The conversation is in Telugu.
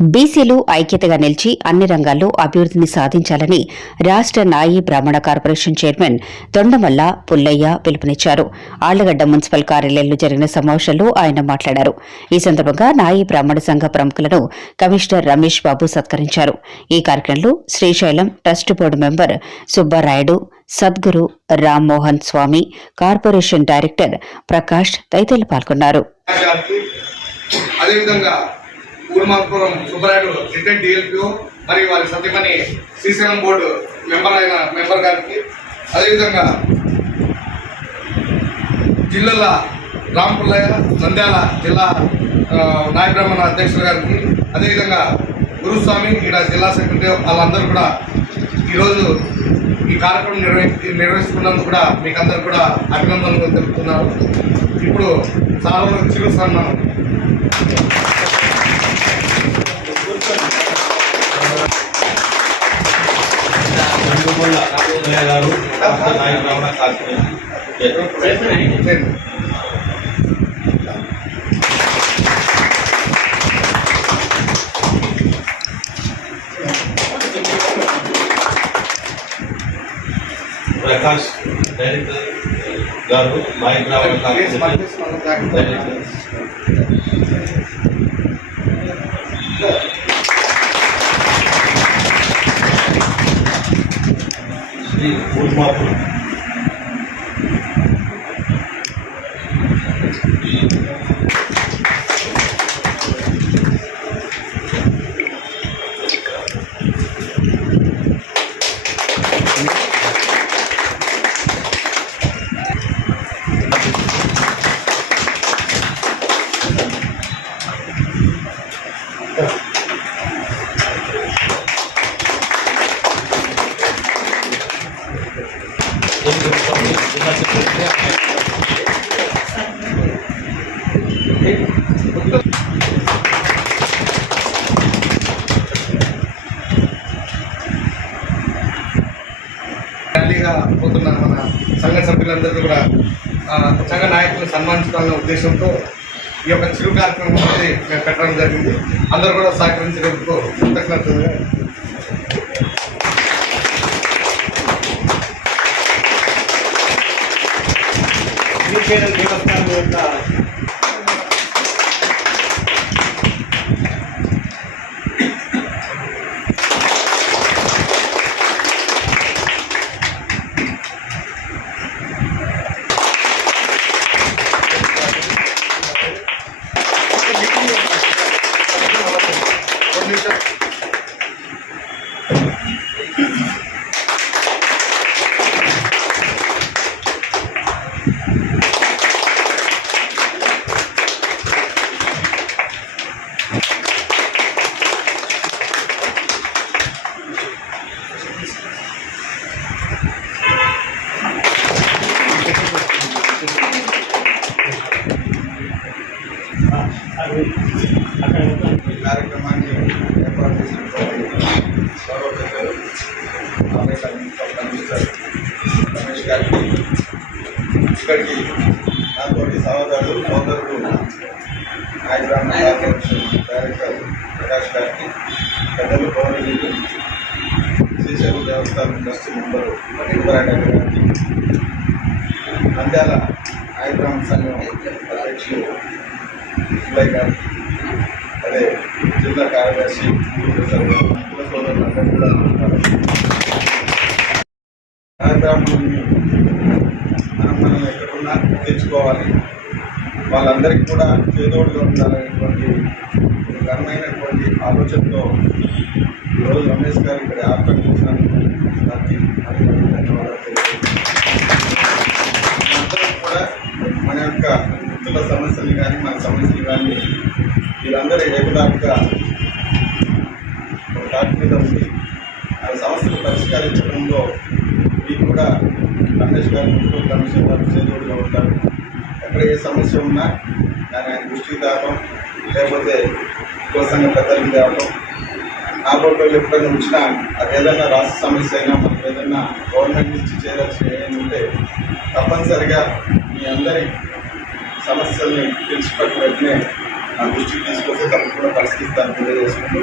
బీసీలు ఐక్యతగా నిలిచి అన్ని రంగాల్లో అభివృద్ధిని సాధించాలని రాష్ట్ర నాయీ బ్రాహ్మణ కార్పొరేషన్ చైర్మన్ తొండమల్ల పుల్లయ్య పిలుపునిచ్చారు. ఆళ్లగడ్డ మున్సిపల్ కార్యాలయంలో జరిగిన సమావేశంలో ఆయన మాట్లాడారు. ఈ సందర్భంగా నాయీ బ్రాహ్మణ సంఘ ప్రముఖులను కమిషనర్ రమేష్ బాబు సత్కరించారు. ఈ కార్యక్రమంలో Srisailam trust board member Subbarayudu, Sadguru Rammohan Swami, corporation director Prakash తదితరులు పాల్గొన్నారు. ఊర్మాపురం సుబ్బరాయుడు రిటైర్డ్ డిఎల్పిఓ మరియు వారి సత్యమణి శ్రీశైలం బోర్డు మెంబర్ గారికి, అదేవిధంగా జిల్లాల రాంపుల్లయ్య నంద్యాల జిల్లా నాయ బ్రాహ్మణ అధ్యక్షుల గారికి, అదేవిధంగా గురుస్వామి ఇక్కడ జిల్లా సెక్రటరీ వాళ్ళందరూ కూడా ఈరోజు ఈ కార్యక్రమం నిర్వహిస్తున్నందుకు కూడా మీకు అందరూ కూడా అభినందనలు తెలుపుతున్నారు. ఇప్పుడు చాలా చిరు సన్మానం. ప్రకాష్ డైరెక్టర్ గారు, శ్రీ ఊర్మాపురం ర్యాలీగా పోతున్న మన సంఘ సభ్యులందరికీ కూడా సంఘ నాయకులను సన్మానించాలనే ఉద్దేశంతో ఈ యొక్క చిరు కార్యక్రమం అనేది మేము పెట్టడం జరిగింది. అందరూ కూడా సహకరించినందుకు కృతజ్ఞతలుగా దేవస్థానం యొక్క కార్యక్రమాన్ని ఏర్పాటు చేసినటువంటి గౌరవ పెద్దలు కమిషనర్ రమేష్ గారికి, ఇక్కడికి నాతోటి సోదరుడు నాయ బ్రాహ్మణ కార్పొరేషన్ డైరెక్టర్ ప్రకాష్ గారికి, పెద్దలు గౌరవనీయులు శ్రీశైలం దేవస్థానం ట్రస్ట్ మెంబరు సుబ్బరాయుడు గారికి, నంద్యాల నాయ బ్రాహ్మణ సంఘం అధ్యక్షులు సుబ్బయ్య గారికి, అదే జిల్లా కార్యదర్శి సోదరులందరూ కూడా కార్యక్రమాన్ని మనం ఎక్కడున్నా తెచ్చుకోవాలి, వాళ్ళందరికీ కూడా చేదోడుగా ఉండాలనేటువంటి ఘనమైనటువంటి ఆలోచనతో ఈరోజు రమేష్ గారు ఇక్కడ ఏర్పాటు చేసినందుకు దానికి ధన్యవాదాలు అందరం కూడా మన యొక్క వృత్తుల సమస్యలు కానీ మన సమస్యలు కానీ వీళ్ళందరూ ఏకదాటిగా ఒక దాటి మీద ఉంది. ఆ సమస్యలు పరిష్కరించడంలో మీకు కూడా రమేష్ గారు మున్సిపల్ కమిషనర్ గారు చేదోడుగా ఉంటారు. ఎక్కడ ఏ సమస్య ఉన్నా దాన్ని ఆయన దృష్టికి తేవడం, లేకపోతే సంఘ పెద్దలకు తేవడం, నా బోర్డులో ఎప్పుడైనా వచ్చినా అది ఏదైనా రాష్ట్ర సమస్య అయినా మనకు ఏదైనా గవర్నమెంట్ నుంచి చేయాల్సి ఉంటే తప్పనిసరిగా మీ అందరి సమస్యల్ని తెలిసిపెట్టిన వెంటనే నా దృష్టికి తీసుకొస్తే తప్పకుండా పరిస్థితి తెలియజేసుకుంటూ